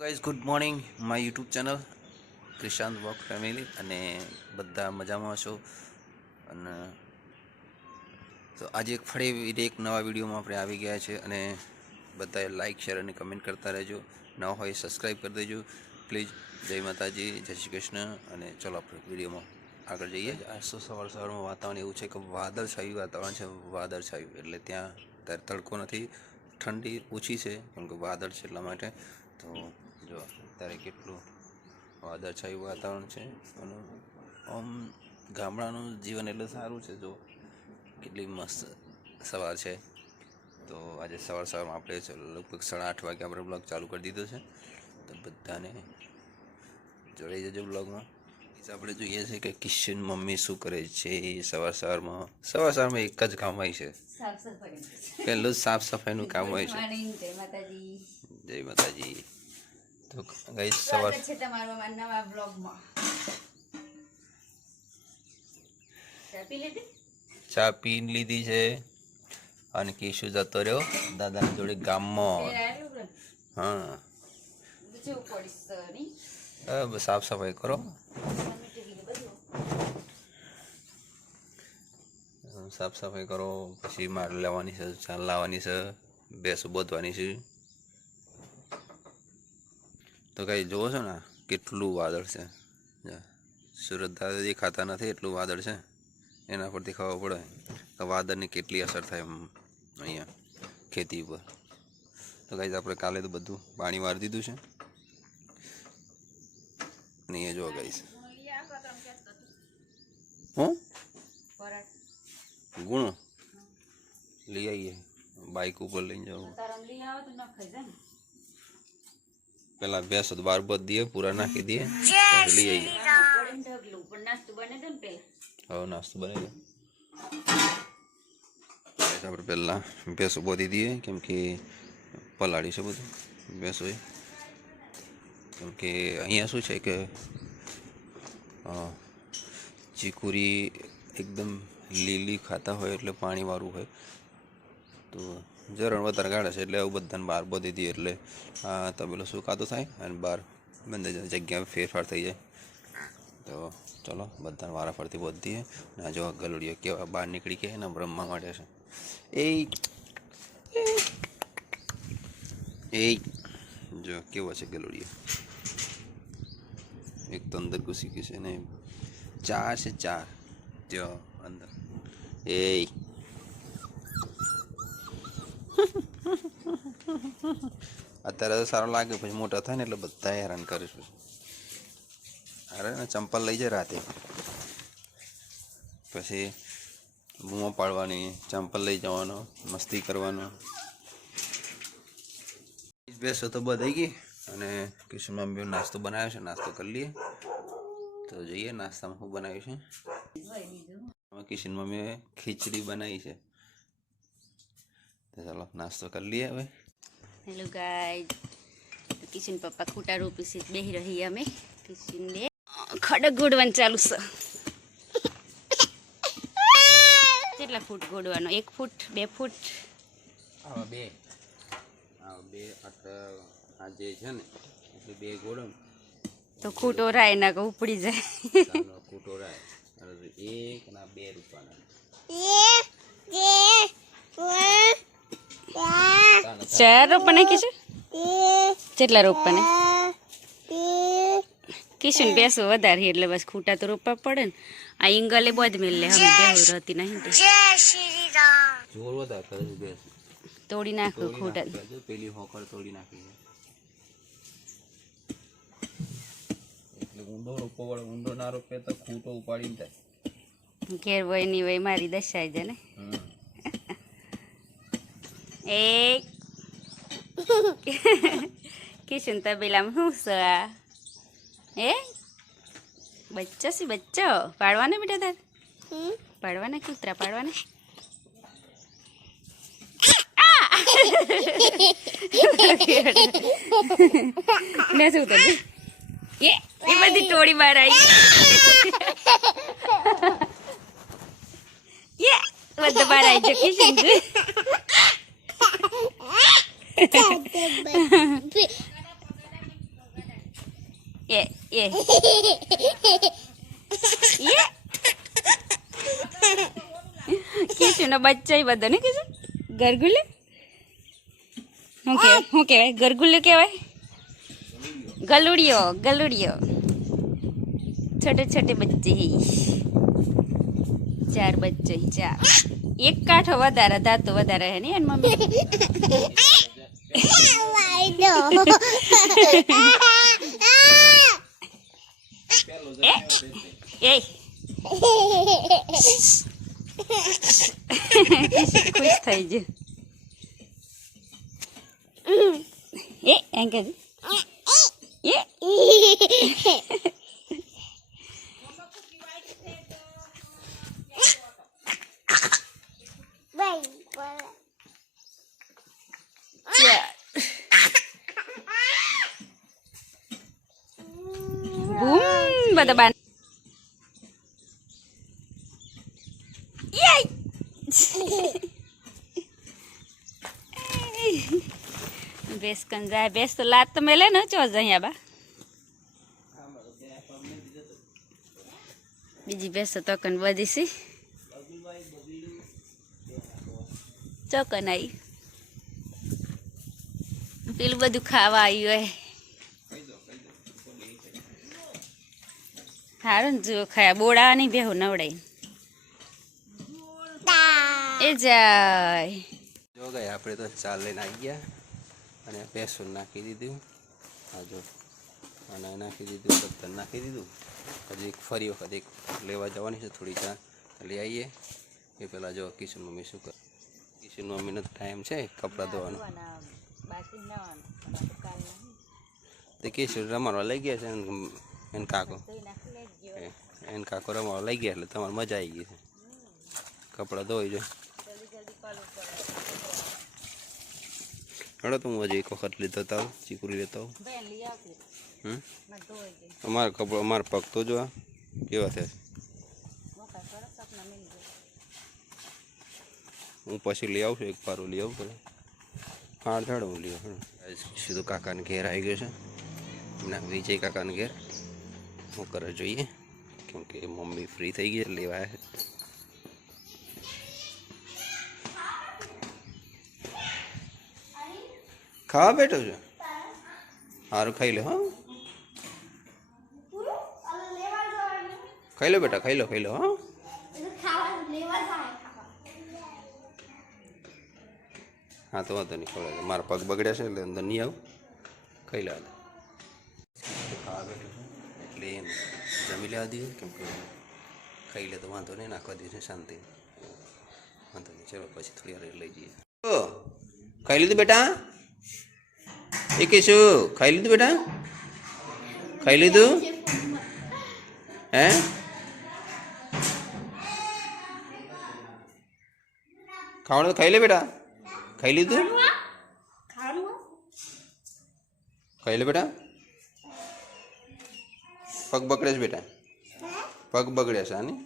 Guys good morning my YouTube channel Krishant walk family અને બધા મજામાં છો અને તો આજે ફરી એક નવા વિડીયોમાં આપણે આવી ગયા છે અને બધાએ લાઇક શેર અને કમેન્ટ કરતા રહેજો. ન હોય સબસ્ક્રાઈબ કરી દેજો પ્લીઝ. જય માતાજી, જય શ્રી કૃષ્ણ. અને ચલો આપણે વિડીયોમાં આગળ જઈએ. આજ તો સવારમાં વાતાવરણ એવું છે કે વાદળછાયું વાતાવરણ છે. વાદળછાયું એટલે ત્યાં ત્યારે તડકો નથી, ઠંડી ઓછી છે કેમ કે વાદળ છે એટલા માટે. તો જો અત્યારે કેટલું વાદળછાયું વાતાવરણ છે અને આમ ગામડાનું જીવન એટલે સારું છે. જો કેટલી મસ્ત સવાર છે. તો આજે સવારમાં આપણે લગભગ 8:30 વાગે આપણે બ્લોગ ચાલુ કરી દીધો છે. તો બધાને જોડાઈ જજો બ્લોગમાં. આપણે જોઈએ છીએ કે કિશન મમ્મી શું કરે છે સવારમાં એક જ કામ હોય છે, પહેલું જ સાફ સફાઈનું કામ હોય છે. જય માતાજી. તો ગાઈસ સવાર છે તમારા નવા બ્લોગમાં. ચા પી લીધી છે અને કેશુ જતો રહ્યો દાદાની જોડે ગામમાં. હા સાફ સફાઈ કરો, સાફ સફાઈ કરો. પછી માર લેવાની છે, ચાલ લાવવાની છે, ભેંસો બોધવાની છે. તો કઈ જોવો છો ને કેટલું વાદળ છે. સુરત દાદા દેખાતા નથી એટલું વાદળ છે. એના પરથી ખબર પડે કે વાદળની કેટલી અસર થાય અહીંયા ખેતી ઉપર. તો કઈ આપણે કાલે તો બધું પાણી વાળી દીધું છે. નહીં જો ગાઈસ હું ગુણો લઈ આવીએ, બાઇક ઉપર લઈને જાઉં. પેલા ભેંસો તો બાર બધ દઈએ, પૂરા નાખી દઈએ, લઈ આવીએ. હવે નાસ્તો બનાવી દે. આપણે પહેલાં ભેંસો બોધી દઈએ કેમ કે પલાળી છે બધું ભેંસોએ. કેમ કે અહીંયા શું છે કે ચીકુરી એકદમ લીલી ખાતા હોય એટલે પાણીવાળું હોય તો જરણ વધારે ગાળે છે એટલે આવું બધાને બહાર બોધી દઈએ એટલે તબેલો સુકાતો થાય અને બહાર બંધ જગ્યાએ ફેરફાર થઈ જાય. તો ચલો બધાને વારાફરતી બોધી દઈએ. ના જો ગલુડીઓ કેવા બહાર નીકળી ગયા એના રમવા માટે છે. એ જો કેવો છે ગલુડીઓ, એક તો અંદર ઘૂસી ગયું છે ને 4 છે 4 ત્યાં અંદર. અત્યારે તો સારો લાગે, પછી મોટા થાય ને એટલે બધા હેરાન કરીશું. અરે ને ચંપલ લઈ જાય રાતે, પછી બૂમો પાડવાની, ચંપલ લઈ જવાનો, મસ્તી કરવાનો. બેસો તો બધાઈ ગઈ અને કિશન મમ્મી નાસ્તો બનાવ્યો છે. નાસ્તો કરી લઈએ. તો જોઈએ નાસ્તામાં શું બનાવ્યું છે. કિશન મમ્મીએ ખીચડી બનાવી છે. તો ચાલો નાસ્તો કરી લઈએ હવે. હેલો ગાઈઝ, કિશન પપ્પા ખૂટા રોપી છે, બેહી રહી અમે. કિશન ને ખડક ગોડવાનું ચાલુ છે. કેટલા ફૂટ ગોડવાનો? 1 ફૂટ 2 ફૂટ? બે આ જે છે ને એટલે 2 ગોળો તો ખૂટો રાય ના કે ઉપડી જાય. ખૂટો રાય 1 ના 2 રૂપાના 4 રોપવાના કે છે? કેટલા રોપવાના? કિશન બેસો વધારે એટલે બસ ખૂટા તો રોપવા પડે ને. આ ઇંગલે બોધ મેલ લે, હવે બેહુ રહેતી નહીં તો જોર વધારે કરે છે બેસ. તોડી નાખું ખૂટા. પેલી હોકર તોડી નાખી છે એટલે ઊંડો રોપવો પડે. ઊંડો ના રોપે તો ખૂટો ઉપાડી જાય. ઘેર વય ની વય મારી દશાઈ જાય ને. કિશન તબેલામાં શું છે? બચ્ચો સી બચ્ચો પાડવાના બેટા તાર? પાડવાના કૂતરા પાડવાના? ના શું તને એ બધી ટોળી બહાર આવી. બધા બહાર આવી જકી છે. એ કિશુનો બચ્ચા બધો ને કિશુ ગરગુલે શું કહેવાય ગરગુલે કહેવાય ગલુડિયો ગલુડિયો छोटे छोटे बच्चे ही 4 बच्चे ही 4 एक काठो વધારે દાંતો વધારે હે ને એન મમ્મી એ ખુશ થઈ જ એ એમ કે એ બધા બાન બેસ કન જાય બેસ તો લાત તો મેલે ને ચો જાય બા બીજી બેસ તો કન બધી સી ચોકન આવી પેલું બધું ખાવા આવ્યું હોય સારું ને જો ખાયા બોડા નહીં બેહુ નવડાઈ એ જાય જો ગયા આપણે તો ચાલ લઈને આવી ગયા અને પેસું નાખી દીધું હા જો અને નાખી દીધું પત્તર નાખી દીધું હજી ફરી વખત એક લેવા જવાની છે થોડી ચા લઈ આવીએ એ પહેલાં જો કિશન મમ્મી શું કરે કિશન મમ્મીનો ટાઈમ છે કપડાં ધોવાનો તે કિશન રમાડવા લઈ ગયા છે એને કાકો એને કાકો રમાડવા લઈ ગયા એટલે તમારે મજા આવી ગઈ છે કપડાં ધોઈ જો હડો તો હું હજી એક વખત લીધો હતો ચીકુરી લેતો અમારા કપડા અમારા પગ તો જો કેવા થયા હું પછી લઈ આવું છું એક પારું લઈ આવું પડે હાડ ધાડો હું લઈ આવું સીધું કાકાને ઘેર આવી ગયો છે એમના વિજય કાકાને ઘેર શું કરે જોઈએ કેમ કે મમ્મી ફ્રી થઈ ગઈ લેવા આવ્યા છે ખાવા બેઠો છો સારું ખાઈ લો હા ખાઈ લો બેટા ખાઈ લો હા હા તો વાંધો નહીં ખવડાવે મારા પગ બગડ્યા છે એટલે અંદર નહીં આવું ખાઈ લે ખાવા બેઠો છું એટલે એમ જમી લેવા દઈએ કેમ કે ખાઈ લે તો વાંધો નહીં નાખવા દઈએ શાંતિ વાંધો નહીં ચલો પછી થોડી વાર લઈ જઈએ ખાઈ લીધું બેટા એ કહીશું ખાઈ લીધું બેટા ખાઈ લીધું હે ખાવાનું તો ખાઈ લે બેટા ખાઈ લીધું ખાઈ લે બેટા પગ બગડે છે બેટા પગ બગડે છે આની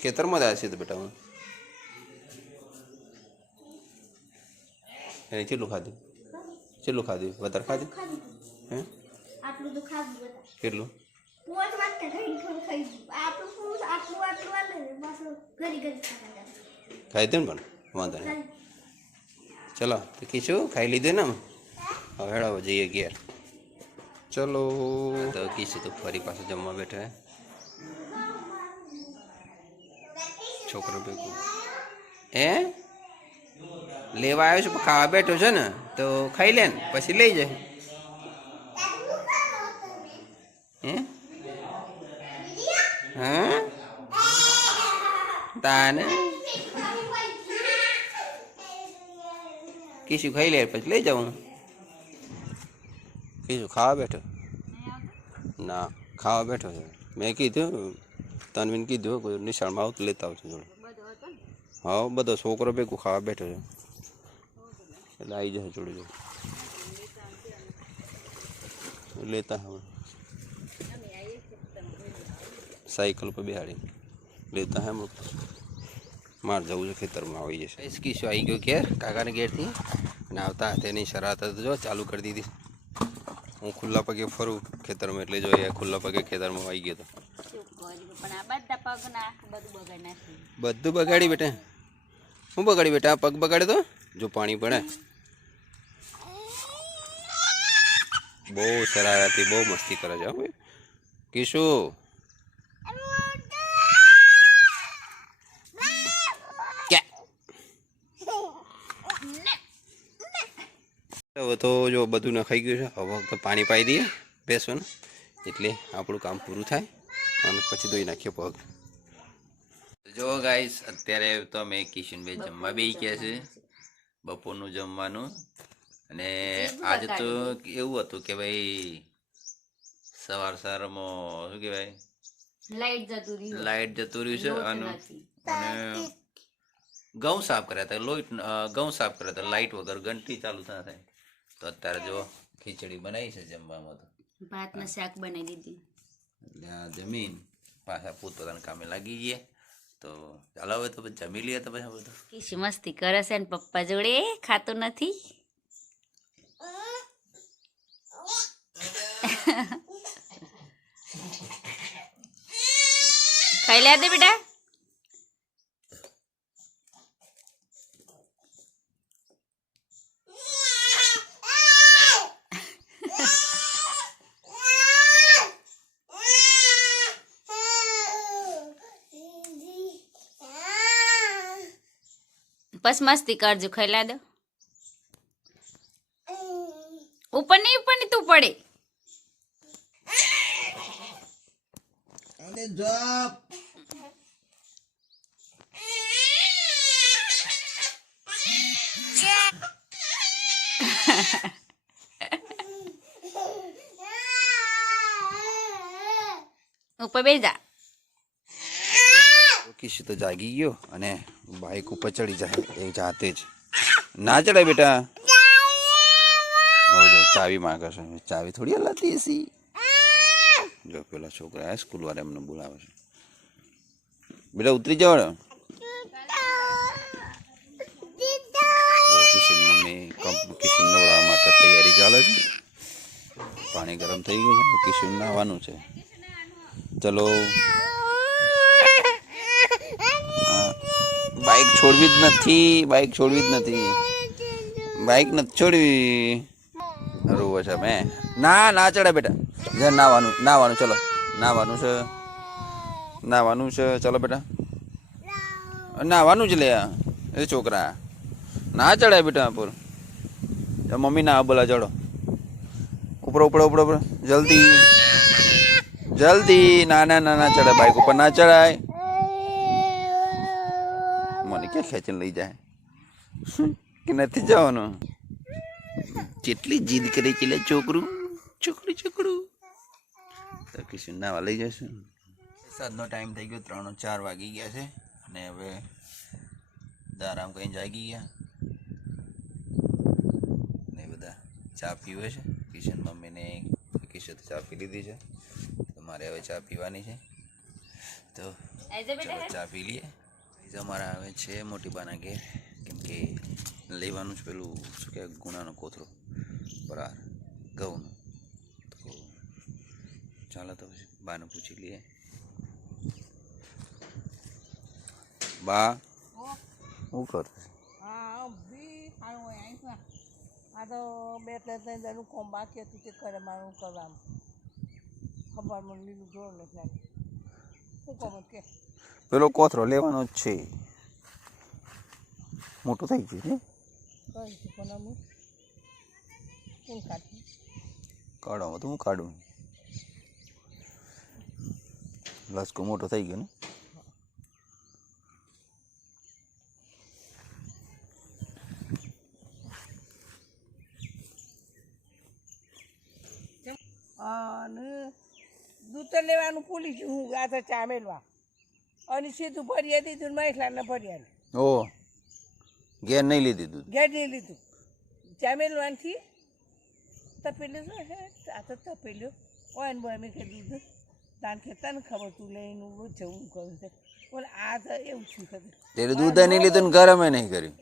ખેતરમાં જાય છે તો બેટા હું એને કેટલું ખાધું કેટલું ખાધું વધારે ખાધું હે કેટલું ખાઈ દે ને પણ વાંધો નહીં ચલો તો કીશું ખાઈ લીધું ને હવે હેડાવો જઈએ ઘેર ચલો તો કીશું તો ફરી પાછું જમવા બેઠા છોકરો ભેગું હે લેવા આવ્યો છું ખાવા બેઠો છે ને તો ખાઈ લે ને પછી લઈ જાય હે હા તાને કીશું ખાઈ લે પછી લઈ જાઉં કીશું ખાવા બેઠો ના ખાવા બેઠો છે મેં કીધું તનવીને કીધું કોઈ નિશાળમાં આવું તો લેતા આવજો જોડે હા બધો છોકરો ભેગું ખાવા બેઠો છે એટલે આવી જશે જોડે જોડે લેતા હવે સાયકલ પર બેહાડી લેતા હે મારે જવું છે ખેતરમાં આવી જશે કીશું આવી ગયો ઘેર કાકાને ઘેરથી અને આવતા તેની શરાત જો ચાલુ કરી દીધી હું ખુલ્લા પગે ફરું ખેતરમાં એટલે જો એ ખુલ્લા પગે ખેતરમાં આવી ગયો તો શું કર્યું પણ આ બધા પગ નાખ બધું બગાડ નાખ્યું. બધું બગાડી બેટા. હું બગાડી બેટા? આ પગ બગાડે તો જો પાણી પડે. બહુ શરારતી, બહુ મસ્તી કરે છે હવે કિશુ. હવે તો જો બધું નખાઈ ગયું છે. હવે તો પાણી પાઈ દઈએ બેસવાનું એટલે આપણું કામ પૂરું થાય અને પછી ધોઈ નાખીએ પગ. જો ગાઈસ અત્યારે તો અમે કિશનભાઈ જમવા બેસી ગયા છે બપોરનું જમવાનું. અને આજે તો એવું હતું કે ભાઈ સવારમાં શું કહેવાય લાઈટ જતું રહ્યું છે અને ઘઉં સાફ કર્યા હતા. ઘઉં સાફ કર્યા હતા લાઈટ વગર ઘંટી ચાલુ ના થાય. તો અત્યારે જો ખીચડી બનાવી છે જમવામાં. તો ભાતના શાક બનાવી દીધી એટલે આ જમીન પાછા પોતપોતાના કામે લાગી ગયા. તો ચાલો હવે તો જમી લઈએ. તો પછી બધું કિશુ મસ્તી કરે છે ને પપ્પા જોડે ખાતું નથી. ખાઈ લે દે બેટા. બસ મસ્તી કરજો. ખાઈ લા દો. ઉપર નહીં તું પડે. ઉપર બેસી જા. કિશુ તો જાગી ગયો અને બાઇક ઉપર ચડી જાય એ જાતે જ. ના ચડાય બેટા. હવે જો ચાવી માંગે છે. ચાવી થોડી હલાતી હશી. જો પેલા છોકરા સ્કૂલ વાળા એમને બોલાવે છે. બેટા ઉતરી જાવ. કિશન મમ્મી કિશન નવડાવવા માટે તૈયારી ચાલે છે. પાણી ગરમ થઈ ગયું છે. કિશન નાહવાનું છે. ચલો. બાઇક છોડવી જ નથી. બાઇક છોડવી જ નથી. બાઇક નથી છોડવી. રોવે છે મેં. ના ચડે બેટા. જ્યાં નાવાનું ચલો. નાવાનું છે ચલો બેટા. નાવાનું જ લે એ છોકરા. ના ચડાય બેટા ઉપર. મમ્મી ના બોલા ચડો. ઉપર જલ્દી. ના ચડાય. બાઇક ઉપર ના ચડાય. મને ક્યાં ખેંચીને લઈ જાય કે નથી જવાનું. જેટલી જીદ કરી કે છોકરું. તો કિશન નાવા લઈ જશે. સાંજનો ટાઈમ થઈ ગયો. 3:04 વાગી ગયા છે અને હવે આરામ કઈ જાગી ગયા ને બધા ચા પીવે છે. કિશન મમ્મીને કિશન ચા પી લીધી છે. તો મારે હવે ચા પીવાની છે. તો ચા પી લઈએ. અમારા આવે છે મોટી બાના ઘેર કેમ કે લેવાનું છે પેલું શું કહેવાય ગુણાનો કોથળો બરાબર ઘઉંનો. તો ચાલો તો પછી બાને પૂછી લઈએ. બા શું કર? આ તો 2-3 દાનું કોમ બાકી હતું તે કરે મારું કરવાનું ખબર મને લીલું જોર નથી લાગે. શું કહું કે પેલો કોથળો લેવાનો જ છે. મોટું થઈ ગયું છે. કઈ છે પણ અમે કોણ કાઢું કાઢો તો હું કાઢું. લસકો મોટો થઈ ગયો ને. અને દૂધ તો લેવાનું ભૂલી ગયું હું આ તો ચા મેળવા અને સીધું ભરી દીધું મહેલાને ભર્યા ઓ ઘેર નહીં લીધી દૂધ. ઘેર નહીં લીધું. ચા મેળવાથી તપેલું છે હે આ તો તપેલું હોય ને બોય મેં કે દૂધ તાન કે તને ખબર તું લઈને જવું કહું છે બોલ આ તો એવું છું ખબર ત્યારે દૂધ નહીં લીધું ને ગરમે નહીં કર્યું.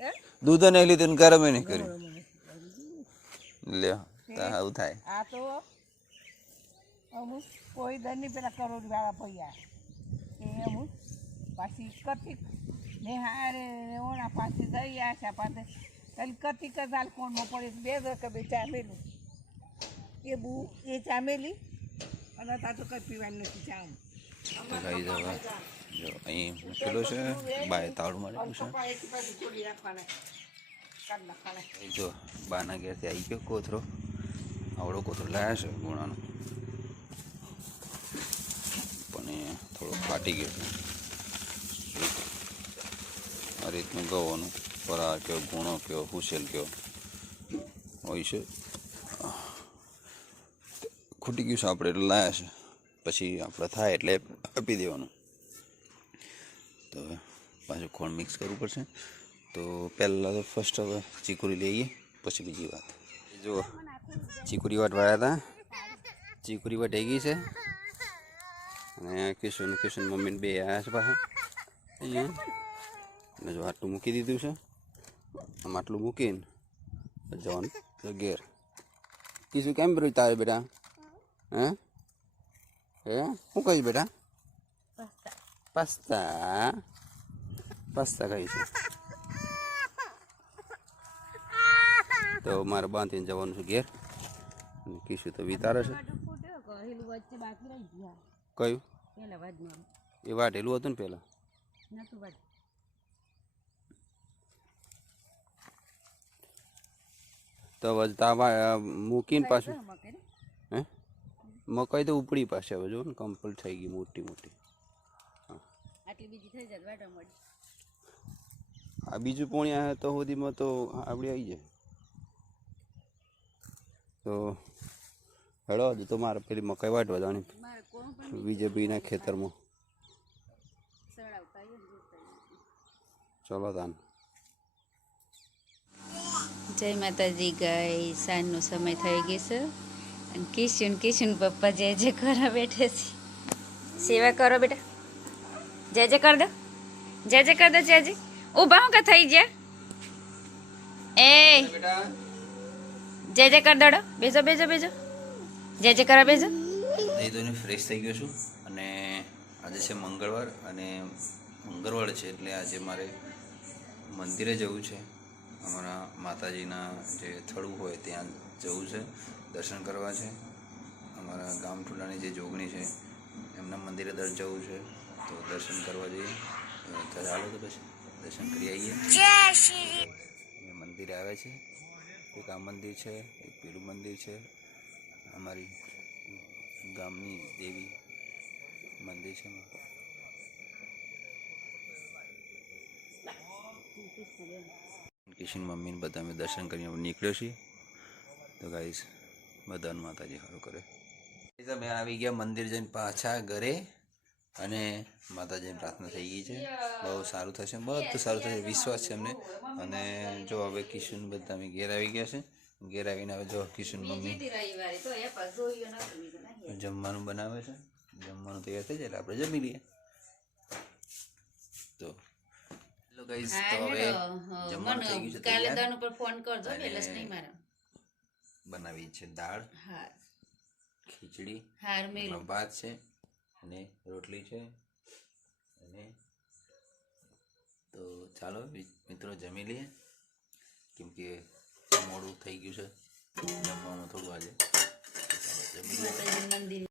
દૂધ નહીં લીધું ને ગરમે નહીં કર્યું. લે તો આવું થાય. આ તો અમુક કોઈ દરની પેલા કરોડવાળા પૈયા એ અમુક પાછી કતિક ને હારે ઓણા પાછી દઈ આશા પાસે ખાલી કતિક જ હાલ કોણમાં પડે બે દો કે બે ચામેલું એ ચામેલી અને તા તો કંઈ પીવાનું નથી ચામ. તો ગાઈસ હવે જો અહીં મૂકેલો છે, બાય તાળું મારેલું છે. થોડી રાખવાના કાઢ નાખવાના. જો બાના ઘેરથી આવી ગયો કોથરો, આવડો કોથરો લાયા છે ગુણાનો, પણ એ થોડો ફાટી ગયો છે. આ રીતનું ગવાનું પરાર કયો ગુણો કયો હુસેલ કયો હોય છે. ખૂટી ગયું છે આપણે એટલે લાયા છે, પછી આપણે થાય એટલે આપી દેવાનું. તો પાછું ખોળ મિક્સ કરવું પડશે. તો પહેલાં તો ફર્સ્ટ હવે ચીકુરી લઈએ, પછી બીજી વાત. જો ચીકુરી વાટ વાળ્યા હતા, ચીકુરી વાટ થઈ ગઈ છે. અને કિશન મમ્મીને બે આવ્યા છે પાસે અહીંયા. અને જો આટલું મૂકી દીધું છે, આમ આટલું મૂકીને જવાનું ઘેર. કિશું કેમ રહ્યું તારે બેટા? હે શું કહીશ બેટા? પાસ્તા પાસ્તા કહીશું. તો મારે બાંધીને જવાનું છે ઘેર. અને કિશું તો વિતારે છે. કયું? એ વાટેલું હતું ને પેલા. તો હવે તા મૂકીને પાછું હે મકાઈ તો ઉપડી પાસે હવે જો ને કમ્પલ થઈ ગઈ મોટી મોટી. આ બીજું પોણી આવે તો સુધીમાં તો આપણી આવી જાય. તો હેડો હજુ તો મારે પેલી મકાઈ વાટવા જવાની વિજયભાઈના ખેતરમાં. ચલો તાન. જય માતાજી ગાય. સાંજનો સમય થઈ ગયો છે અને કિશન પપ્પા જે કરવા બેઠે છે. સેવા કરો બેટા, જે કર દો, જે કર દો. જે ઊભા હું કે થઈ ગયા? એ જે કર દોડો. બેજો બેજો બેજો, જે કરો બેજો. નહીં તો એને ફ્રેશ થઈ ગયો છું. અને આજે છે મંગળવાર, અને મંગળવાર છે એટલે આજે મારે મંદિરે જવું છે. અમારા માતાજીના જે થડું હોય ત્યાં જવું છે, દર્શન કરવા છે. અમારા ગામ ટોલાની જે જોગણી છે એમના મંદિરે જવું છે, તો દર્શન કરવા જઈએ. ચાલો તો પછી દર્શન કરી આવીએ. અમે મંદિરે આવે છે. એક આ મંદિર છે, એક પેલું મંદિર છે. અમારી ગામની દેવી મંદિર છે. કિશન મમ્મીને બધા અમે દર્શન કરીને નીકળ્યો છીએ. તો ગાઈસ બધાને માતાજી સારું કરે. અમે આવી ગયા મંદિર જઈને પાછા ઘરે, અને માતાજીની પ્રાર્થના થઈ ગઈ છે. બહુ સારું થશે, બધું સારું થશે, વિશ્વાસ છે અમને. અને જો હવે કિશન બધા અમે ઘેર આવી ગયા છે. ઘેર આવીને હવે જો કિશન મમ્મી જમવાનું બનાવે છે. જમવાનું તૈયાર થઈ જાય એટલે આપણે જમી લઈએ. તો ગાઈસ તો હવે જમવાનું થઈ ગયું છે તૈયાર. બનાવી છે દાળ, ખીચડી, ભાત છે અને રોટલી છે. અને તો ચાલો મિત્રો જમી લઈએ, કેમ કે મોડું થઈ ગયું છે જમવામાં થોડું આજે. જમી લઈએ.